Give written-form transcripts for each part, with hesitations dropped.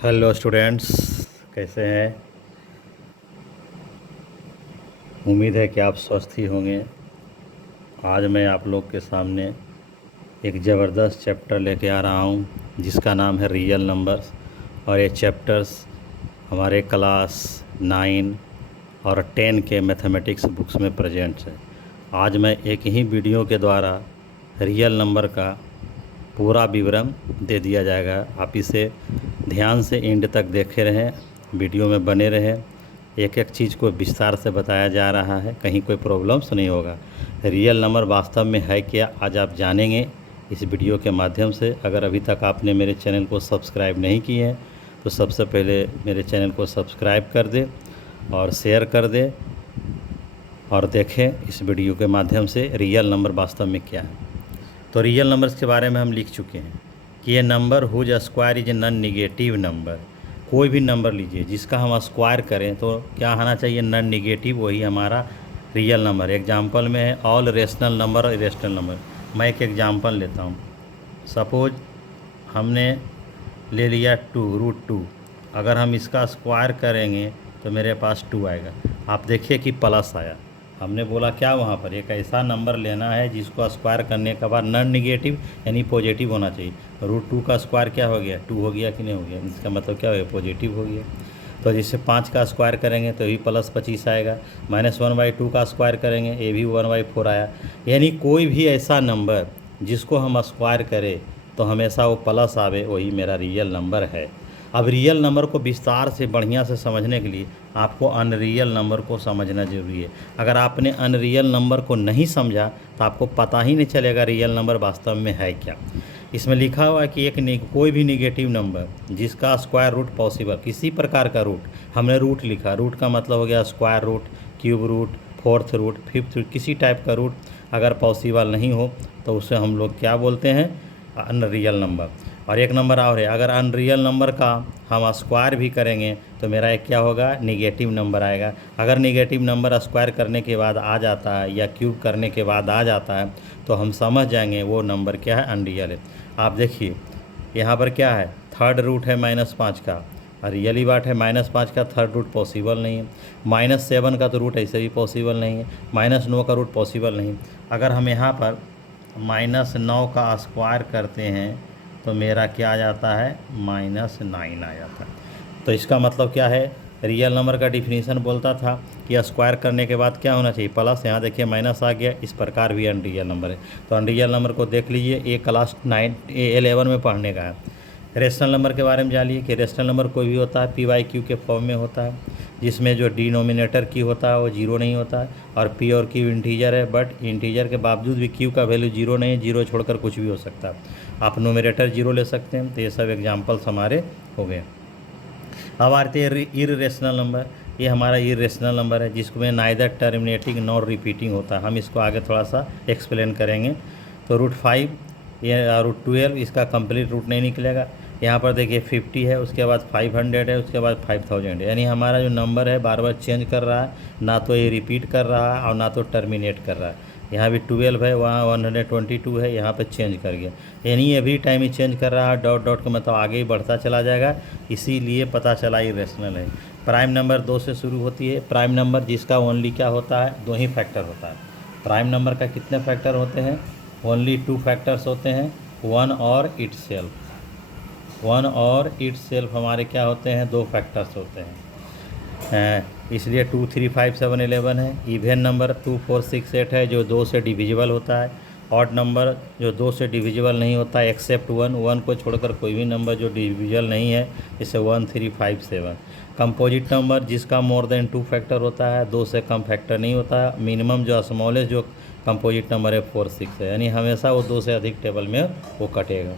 Hello students, कैसे हैं। उम्मीद है कि आप स्वस्थ ही होंगे। आज मैं आप लोग के सामने एक ज़बरदस्त चैप्टर लेके आ रहा हूँ जिसका नाम है रियल नंबर्स। और ये चैप्टर्स हमारे क्लास 9 और 10 के मैथमेटिक्स बुक्स में प्रेजेंट है। आज मैं एक ही वीडियो के द्वारा रियल नंबर का पूरा विवरण दे दिया जाएगा। आप इसे ध्यान से एंड तक देखे रहें, वीडियो में बने रहें। एक एक चीज़ को विस्तार से बताया जा रहा है, कहीं कोई प्रॉब्लम्स नहीं होगा। रियल नंबर वास्तव में है क्या, आज आप जानेंगे इस वीडियो के माध्यम से। अगर अभी तक आपने मेरे चैनल को सब्सक्राइब नहीं किए हैं तो सबसे पहले मेरे चैनल को सब्सक्राइब कर दें और शेयर कर दें और देखें इस वीडियो के माध्यम से रियल नंबर वास्तव में क्या है। तो रियल नंबर्स के बारे में हम लिख चुके हैं कि ये number whose square is non negative number. कोई भी नंबर लीजिए जिसका हम स्क्वायर करें तो क्या आना चाहिए, नॉन निगेटिव, वही हमारा रियल नंबर। एग्जाम्पल में है ऑल रेशनल नंबर और इरेशनल नंबर। मैं एक एग्जाम्पल लेता हूँ। सपोज हमने ले लिया 2√2। अगर हम इसका स्क्वायर करेंगे तो मेरे पास 2 आएगा। आप देखिए कि प्लस आया। हमने बोला क्या वहाँ पर एक ऐसा नंबर लेना है जिसको स्क्वायर करने के बाद नॉन निगेटिव यानी पॉजिटिव होना चाहिए। √2 का स्क्वायर क्या हो गया, 2 हो गया कि नहीं हो गया, इसका मतलब क्या हो गया, पॉजिटिव हो गया। तो जैसे 5 का स्क्वायर करेंगे तो ये +25 आएगा। -1/2 का स्क्वायर करेंगे ये भी 1/4 आया। यानी कोई भी ऐसा नंबर जिसको हम स्क्वायर करें तो हमेशा वो प्लस आवे, वही मेरा रियल नंबर है। अब रियल नंबर को विस्तार से बढ़िया से समझने के लिए आपको अनरियल नंबर को समझना ज़रूरी है। अगर आपने अनरियल नंबर को नहीं समझा तो आपको पता ही नहीं चलेगा रियल नंबर वास्तव में है क्या। इसमें लिखा हुआ है कि कोई भी निगेटिव नंबर जिसका स्क्वायर रूट पॉसिबल, किसी प्रकार का रूट, हमने रूट लिखा, रूट का मतलब हो गया square root, cube root, fourth root, fifth root, किसी टाइप का रूट अगर पॉसिबल नहीं हो तो उसे हम लोग क्या बोलते हैं, अनरियल नंबर। और एक नंबर और है, अगर अनरियल नंबर का हम स्क्वायर भी करेंगे तो मेरा एक क्या होगा, निगेटिव नंबर आएगा। अगर निगेटिव नंबर स्क्वायर करने के बाद आ जाता है या क्यूब करने के बाद आ जाता है तो हम समझ जाएंगे वो नंबर क्या है, अनरियल है। आप देखिए यहाँ पर क्या है, थर्ड रूट है -5 का, और रियली बात है -5 का थर्ड रूट पॉसिबल नहीं है। -7 का तो रूट ऐसे भी पॉसिबल नहीं है। -9 का रूट पॉसिबल नहीं। अगर हम यहाँ पर -9 का स्क्वायर करते हैं तो मेरा क्या आ जाता है, -9 आ जाता है। तो इसका मतलब क्या है, रियल नंबर का डिफिनीशन बोलता था कि स्क्वायर करने के बाद क्या होना चाहिए, प्लस। यहाँ देखिए माइनस आ गया, इस प्रकार भी अनरियल नंबर है। तो अनरियल नंबर को देख लीजिए, ये क्लास 11 में पढ़ने का है। रेशनल नंबर के बारे में जानिए कि रेशनल नंबर कोई भी होता है PYQ के फॉर्म में होता है, जिसमें जो डिनोमिनेटर की होता है वो 0 नहीं होता है, और P और Q इंटीजर है, बट इंटीजर के बावजूद भी Q का वैल्यू 0 नहीं है, 0 छोड़कर कुछ भी हो सकता है। आप नोमिनेटर 0 ले सकते हैं। तो ये सब एग्जाम्पल्स हमारे हो गए। अब आते हैं इररेशनल नंबर। ये हमारा इररेशनल नंबर है जिसमें नाइदर टर्मिनेटिंग नॉर रिपीटिंग होता है। हम इसको आगे थोड़ा सा एक्सप्लेन करेंगे। तो √5 ये √12, इसका कंप्लीट रूट नहीं निकलेगा। यहाँ पर देखिए 50 है, उसके बाद 500 है, उसके बाद 5000 है। यानी हमारा जो नंबर है बार बार चेंज कर रहा है, ना तो ये रिपीट कर रहा है और ना तो टर्मिनेट कर रहा है। यहाँ भी 12 है, वहाँ 122 है, यहाँ पे चेंज कर गया। यानी एवरी टाइम ही चेंज कर रहा है, डॉट डॉट का मतलब आगे ही बढ़ता चला जाएगा, इसीलिए पता चला इरेशनल है। प्राइम नंबर 2 से शुरू होती है। प्राइम नंबर जिसका ओनली क्या होता है, 2 ही फैक्टर होता है। प्राइम नंबर का कितने फैक्टर होते हैं, ओनली 2 फैक्टर्स होते हैं, 1 और इटसेल्फ। 1 और इटसेल्फ हमारे क्या होते हैं, 2 फैक्टर्स होते हैं। इसलिए 2, 3, 5, 7, 11 है। इवन नंबर 2, 4, 6, 8 है जो 2 से डिविजिबल होता है। ऑड नंबर जो 2 से डिविजिबल नहीं होता है एक्सेप्ट 1, 1 को छोड़कर कोई भी नंबर जो डिविजिबल नहीं है, जैसे 1, 3, 5, 7। कंपोजिट नंबर जिसका मोर देन 2 फैक्टर होता है, 2 से कम फैक्टर नहीं होता है। मिनिमम जो स्मॉलेस्ट जो कंपोजिट नंबर है 4, 6 है, यानी हमेशा वो 2 से अधिक टेबल में वो कटेगा।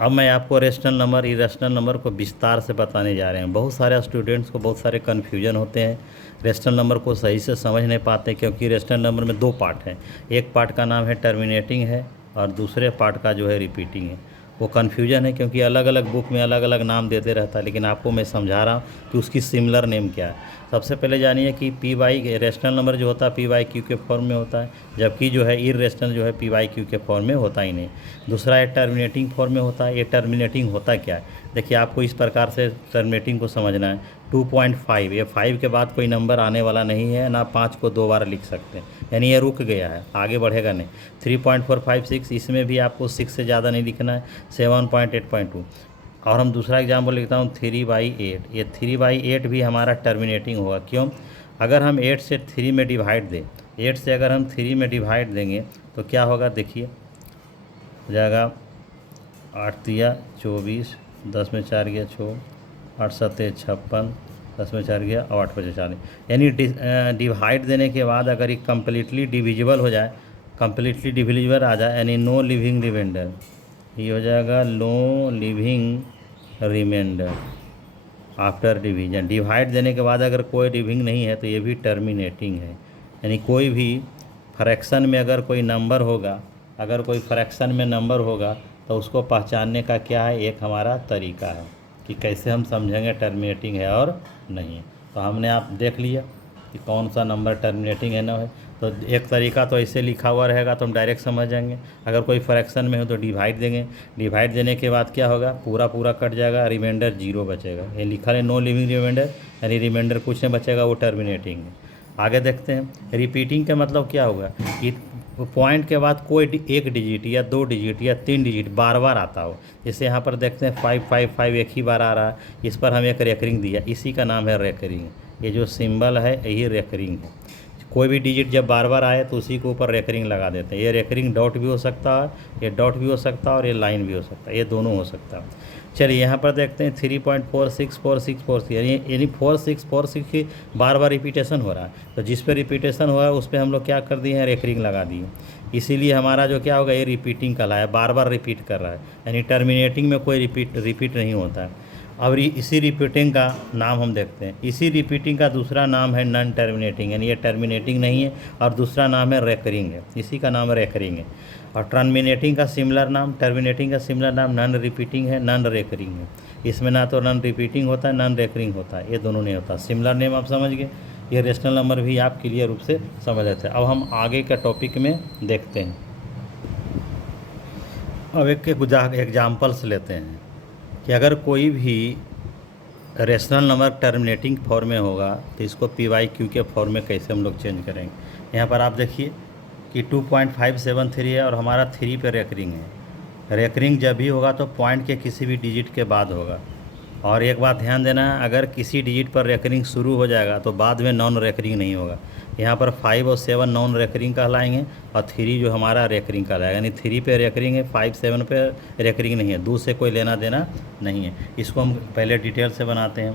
अब मैं आपको रेशनल नंबर इरेशनल नंबर को विस्तार से बताने जा रहे हैं। बहुत सारे स्टूडेंट्स को बहुत सारे कन्फ्यूजन होते हैं, रेशनल नंबर को सही से समझ नहीं पाते, क्योंकि रेशनल नंबर में 2 पार्ट हैं। एक पार्ट का नाम है टर्मिनेटिंग है और दूसरे पार्ट का जो है रिपीटिंग है। वो कन्फ्यूजन है, क्योंकि अलग अलग बुक में अलग अलग नाम देते रहता है, लेकिन आपको मैं समझा रहा हूँ कि उसकी सिमिलर नेम क्या है। सबसे पहले जानिए कि पी वाई रेशनल नंबर जो होता है पी वाई क्यू के फॉर्म में होता है, जबकि जो है इरेशनल जो है पी वाई क्यू के फॉर्म में होता ही नहीं। दूसरा है टर्मिनेटिंग फॉर्म में होता है। ये टर्मिनेटिंग होता क्या है, देखिए आपको इस प्रकार से टर्मिनेटिंग को समझना है। 2.5, ये 5 के बाद कोई नंबर आने वाला नहीं है ना, 5 को 2 बार लिख सकते हैं, यानी ये रुक गया है, आगे बढ़ेगा नहीं। 3.456, इसमें भी आपको 6 से ज़्यादा नहीं लिखना है। 7.8.2, और हम दूसरा एग्जाम्पल लिखता हूँ 3/8। ये 3/8 भी हमारा टर्मिनेटिंग होगा। क्यों? अगर हम 8 से 3 में डिवाइड दें, 8 से अगर हम 3 में डिवाइड देंगे तो क्या होगा, देखिए हो जाएगा 8 तिया 24, 10 में 4 गया 6, 8 सत्ते 56, 10 में 4 गया और 8 बचे 40। यानी डिवाइड देने के बाद अगर ये कम्प्लीटली डिविजिबल हो जाए, कम्प्लीटली डिविजिबल आ जाए, यानी नो लिविंग रिमाइंडर, ये हो जाएगा no living remainder after division. Divide देने के बाद अगर कोई लिविंग नहीं है तो ये भी टर्मिनेटिंग है। यानी कोई भी फ्रैक्शन में अगर कोई नंबर होगा, अगर कोई फ्रैक्शन में नंबर होगा तो उसको पहचानने का क्या है, एक हमारा तरीका है कि कैसे हम समझेंगे टर्मिनेटिंग है और नहीं। तो हमने आप देख लिया कि कौन सा नंबर टर्मिनेटिंग है ना है। तो एक तरीका तो ऐसे लिखा हुआ रहेगा तो हम डायरेक्ट समझ जाएंगे। अगर कोई फ्रैक्शन में हो तो डिवाइड देंगे, डिवाइड देने के बाद क्या होगा, पूरा पूरा कट जाएगा, रिमाइंडर 0 बचेगा। ये लिखा है नो लिविंग रिमाइंडर, यानी रिमाइंडर कुछ नहीं बचेगा, वो टर्मिनेटिंग है। आगे देखते हैं रिपीटिंग का मतलब क्या होगा कि पॉइंट के बाद कोई एक डिजिट या 2 डिजिट या 3 डिजिट बार बार आता हो। जैसे यहाँ पर देखते हैं 555 एक ही बार आ रहा है, इस पर हम एक रेकरिंग दिया, इसी का नाम है रेकरिंग। ये जो सिंबल है यही रेकरिंग है। कोई भी डिजिट जब बार बार आए तो उसी के ऊपर रेकरिंग लगा देते हैं। ये रेकरिंग डॉट भी हो सकता है, ये डॉट भी हो सकता है और ये लाइन भी हो सकता है, ये दोनों हो सकता है। चलिए यहाँ पर देखते हैं 3.464646, यानी 4646 की बार बार रिपीटेशन हो रहा है। तो जिस पे रिपीटेशन हो रहा है उस पर हम लोग क्या कर दिए हैं, रेकरिंग लगा दिए। इसीलिए हमारा जो क्या होगा, ये रिपीटिंग कहलाया, बार बार रिपीट कर रहा है। यानी टर्मिनेटिंग में कोई रिपीट नहीं होता है। अब इसी रिपीटिंग का नाम हम देखते हैं। इसी रिपीटिंग का दूसरा नाम है नॉन टर्मिनेटिंग, यानी ये टर्मिनेटिंग नहीं है, और दूसरा नाम है रेकरिंग है, इसी का नाम रेकरिंग है। और टर्मिनेटिंग का सिमिलर नाम, टर्मिनेटिंग का सिमिलर नाम नॉन रिपीटिंग है, नॉन रेकरिंग है। इसमें ना तो नॉन रिपीटिंग होता है, नॉन रेकरिंग होता है, ये दोनों नहीं होता। सिमिलर नेम आप समझ गए, ये रेशनल नंबर भी आप क्लियर रूप से समझ लेते हैं। अब हम आगे का टॉपिक में देखते हैं। अब एक एग्जाम्पल्स लेते हैं कि अगर कोई भी रेशनल नंबर टर्मिनेटिंग फॉर्म में होगा तो इसको पी वाई क्यू के फॉर्म में कैसे हम लोग चेंज करेंगे। यहाँ पर आप देखिए कि 2.573 है और हमारा 3 पे रेकरिंग है। रेकरिंग जब भी होगा तो पॉइंट के किसी भी डिजिट के बाद होगा। और एक बात ध्यान देना है, अगर किसी डिजिट पर रेकरिंग शुरू हो जाएगा तो बाद में नॉन रेकरिंग नहीं होगा। यहाँ पर 5 और 7 नॉन रेकरिंग कहलाएंगे और 3 जो हमारा रेकरिंग कहलाएगा। यानी 3 पे रेकरिंग है, 5 7 पे रेकरिंग नहीं है, 2 से कोई लेना देना नहीं है। इसको हम पहले डिटेल से बनाते हैं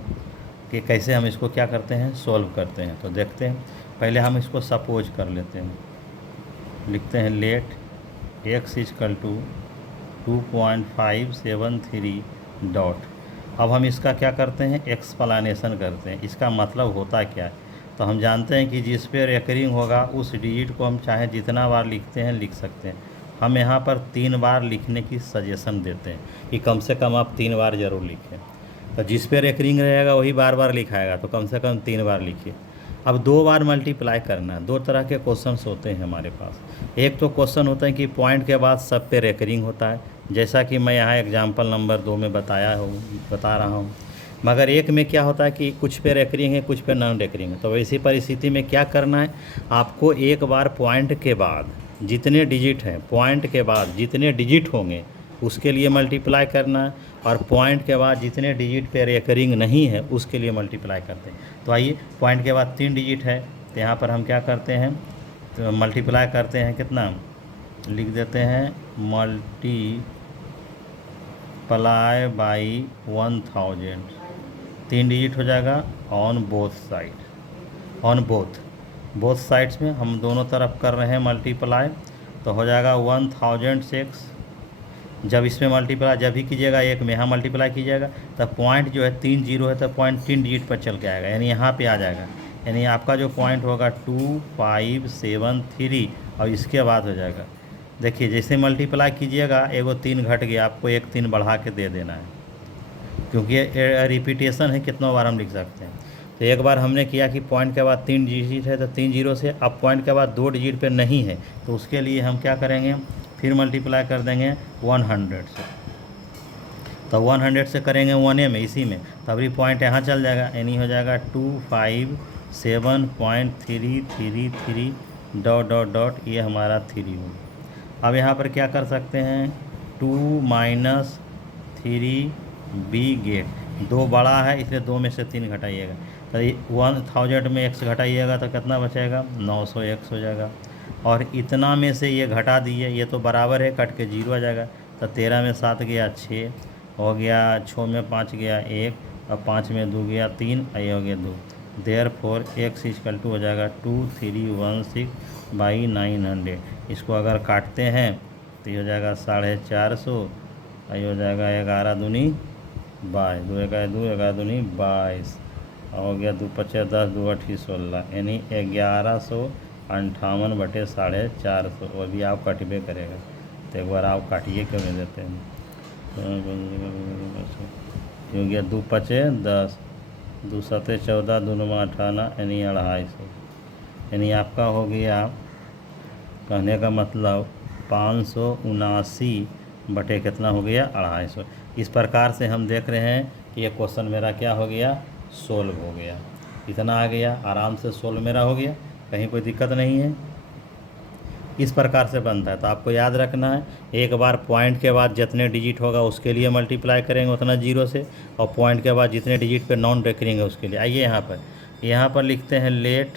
कि कैसे हम इसको क्या करते हैं, सोल्व करते हैं। तो देखते हैं, पहले हम इसको सपोज कर लेते हैं। लिखते हैं let x equal to 2.573 dot. अब हम इसका क्या करते हैं, एक्सप्लेनेशन करते हैं। इसका मतलब होता क्या है, तो हम जानते हैं कि जिस पे रेकरिंग होगा उस डिजिट को हम चाहे जितना बार लिखते हैं लिख सकते हैं। हम यहाँ पर 3 बार लिखने की सजेशन देते हैं कि कम से कम आप 3 बार ज़रूर लिखें। तो जिस पे रेकरिंग रहेगा वही बार बार लिखाएगा, तो कम से कम 3 बार लिखिए। अब 2 बार मल्टीप्लाई करना है। 2 तरह के क्वेश्चंस होते हैं हमारे पास। एक तो क्वेश्चन होता है कि पॉइंट के बाद सब पे रेकरिंग होता है, जैसा कि मैं यहाँ एग्जाम्पल नंबर 2 में बता रहा हूँ। मगर एक में क्या होता है कि कुछ पे रेकरिंग है, कुछ पे नॉन रेकरिंग है। तो वैसी परिस्थिति में क्या करना है, आपको एक बार पॉइंट के बाद जितने डिजिट हैं, पॉइंट के बाद जितने डिजिट होंगे उसके लिए मल्टीप्लाई करना है, और पॉइंट के बाद जितने डिजिट पे रेकरिंग नहीं है उसके लिए मल्टीप्लाई करते हैं। तो आइए, पॉइंट के बाद 3 डिजिट है तो यहाँ पर हम क्या करते हैं, तो मल्टीप्लाई करते हैं। कितना लिख देते हैं, मल्टीप्लाई बाई 1000। 3 डिजिट हो जाएगा on both side, on both sides में हम दोनों तरफ कर रहे हैं मल्टीप्लाई। तो हो जाएगा 1006। जब इसमें मल्टीप्लाई जब भी कीजिएगा, एक में यहाँ मल्टीप्लाई कीजिएगा, तब पॉइंट जो है 3 0 है, तो पॉइंट 3 डिजिट पर चल के आएगा, यानी यहाँ पे आ जाएगा। यानी आपका जो पॉइंट होगा 2573 और इसके बाद हो जाएगा देखिए जैसे मल्टीप्लाई कीजिएगा एगो 3 घट गया, आपको एक 3 बढ़ा के दे देना है, क्योंकि ये रिपीटेशन है, कितना बार हम लिख सकते हैं। तो एक बार हमने किया कि पॉइंट के बाद 3 डिजिट है तो 3 जीरो से, अब पॉइंट के बाद 2 डिजिट पे नहीं है तो उसके लिए हम क्या करेंगे, फिर मल्टीप्लाई कर देंगे 100 से। तो 100 से करेंगे 1 में, इसी में, तब भी पॉइंट यहाँ चल जाएगा, यानी हो जाएगा 257.333 डॉट डॉट डॉट, ये हमारा 3 होगा। अब यहाँ पर क्या कर सकते हैं, 2 माइनस 3 बी गेट, 2 बड़ा है इसलिए 2 में से 3 घटाइएगा, तो 1000 में x घटाइएगा तो कितना बचेगा, 900 x हो जाएगा। और इतना में से ये घटा दिए, ये तो बराबर है, कट के 0 आ जाएगा, तो 13 में 7 गया 6 हो गया, 6 में 5 गया 1, और 5 में 2 गया 3, ये हो गया 2। देयरफॉर x इक्वल टू हो जाएगा 2316/900। इसको अगर काटते हैं तो ये हो जाएगा 450, ये हो जाएगा 11 दूनी 22, 2 1 2, 11 दूनी 22, हो गया 2 5 10, 2 8 16, यानी 1158/450, वो भी आप कटबे करेगा। तो एक बार आप काटिए, क्यों नहीं देते हैं, हो गया 2 5 10, 2 7 14, 2 9 18, यानी 250, यानी आपका हो गया, कहने का मतलब 579 बटे कितना हो गया, 250। इस प्रकार से हम देख रहे हैं कि ये क्वेश्चन मेरा क्या हो गया, सोल्व हो गया, इतना आ गया, आराम से सोल्व मेरा हो गया, कहीं कोई दिक्कत नहीं है। इस प्रकार से बनता है, तो आपको याद रखना है, एक बार पॉइंट के बाद जितने डिजिट होगा उसके लिए मल्टीप्लाई करेंगे उतना 0 से, और पॉइंट के बाद जितने डिजिट पे नॉन रेकरिंग है उसके लिए। आइए यहाँ पर लिखते हैं लेट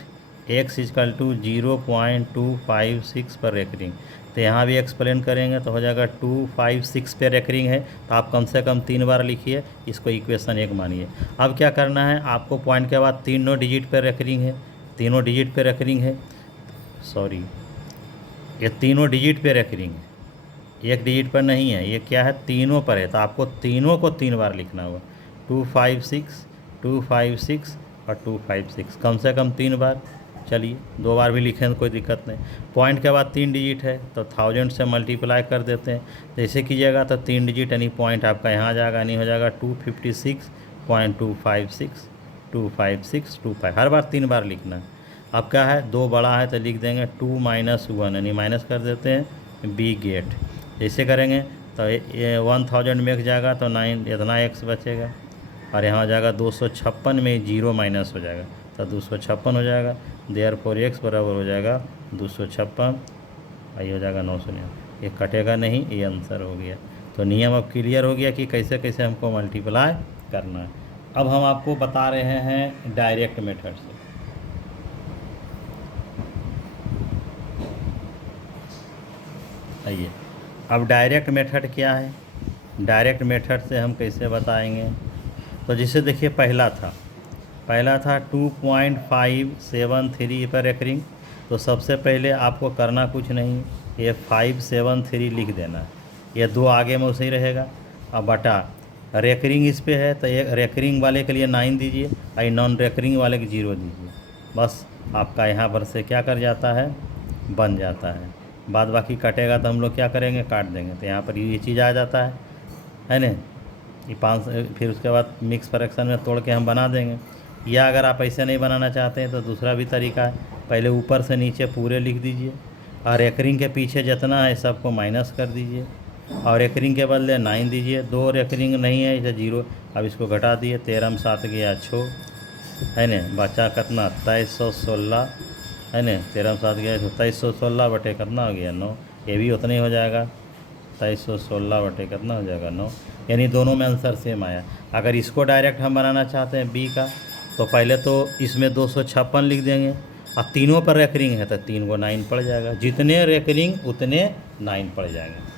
x इक्वल टू 0.256 पर रेकरिंग, तो यहाँ भी एक्सप्लेन करेंगे तो हो जाएगा 256 पे रेकरिंग है, तो आप कम से कम 3 बार लिखिए, इसको इक्वेशन 1 मानिए। अब क्या करना है, आपको पॉइंट के बाद तीनों डिजिट पे रेकरिंग है, तीनों डिजिट पे रेकरिंग है, सॉरी ये तीनों डिजिट पे रेकरिंग है, एक डिजिट पर नहीं है, ये क्या है, तीनों पर है, तो आपको तीनों को 3 बार लिखना होगा, 256 256 और 256, कम से कम 3 बार। चलिए 2 बार भी लिखें तो कोई दिक्कत नहीं। पॉइंट के बाद 3 डिजिट है तो 1000 से मल्टीप्लाई कर देते हैं, जैसे कीजिएगा तो 3 डिजिट यानी पॉइंट आपका यहाँ आ जाएगा, यानी हो जाएगा 256.256 256 25, हर बार 3 बार लिखना है। अब क्या है, 2 बड़ा है तो लिख देंगे 2 माइनस 1, यानी माइनस कर देते हैं बी गेट, जैसे करेंगे तो ये 1000 में x जाएगा तो 9 इतना x बचेगा, और यहाँ जाएगा 256 में 0 माइनस हो जाएगा तो 256 हो जाएगा। देयरफॉर x बराबर हो जाएगा 256, ये हो जाएगा 900, ये कटेगा नहीं, ये आंसर हो गया। तो नियम अब क्लियर हो गया कि कैसे कैसे हमको मल्टीप्लाई करना है। अब हम आपको बता रहे हैं डायरेक्ट मेथड से। आइए, अब डायरेक्ट मेथड क्या है, डायरेक्ट मेथड से हम कैसे बताएंगे, तो जैसे देखिए पहला था 2.573 पर रेकरिंग, तो सबसे पहले आपको करना कुछ नहीं, ये 573 लिख देना है, ये 2 आगे में उसे ही रहेगा। अब बटा रेकरिंग इस पे है तो ये रेकरिंग वाले के लिए 9 दीजिए, और नॉन रेकरिंग वाले के 0 दीजिए, बस आपका यहाँ पर से क्या कर जाता है, बन जाता है। बाद बाकी कटेगा तो हम लोग क्या करेंगे, काट देंगे, तो यहाँ पर ये चीज़ आ जाता है ना, ये 5, फिर उसके बाद मिक्स फ्रैक्शन में तोड़ के हम बना देंगे। या अगर आप ऐसे नहीं बनाना चाहते हैं तो दूसरा भी तरीका है, पहले ऊपर से नीचे पूरे लिख दीजिए, और रेकरिंग के पीछे जितना है सबको माइनस कर दीजिए, और रेकरिंग के बदले 9 दीजिए, 2 रेकरिंग नहीं है इसे 0, अब इसको घटा दिए, 13 में 7 गया 6, है ना, बचा कितना 2316, है ना, 13 में 7 गया 2316 बटे कितना हो गया 9, ये भी उतना ही हो जाएगा, 2316 बटे कितना हो जाएगा 9, यानी दोनों में आंसर सेम आया। अगर इसको डायरेक्ट हम बनाना चाहते हैं बी का, तो पहले तो इसमें 256 लिख देंगे, अब तीनों पर रेकरिंग है तो 3 को 9 पड़ जाएगा, जितने रेकरिंग उतने 9 पड़ जाएंगे।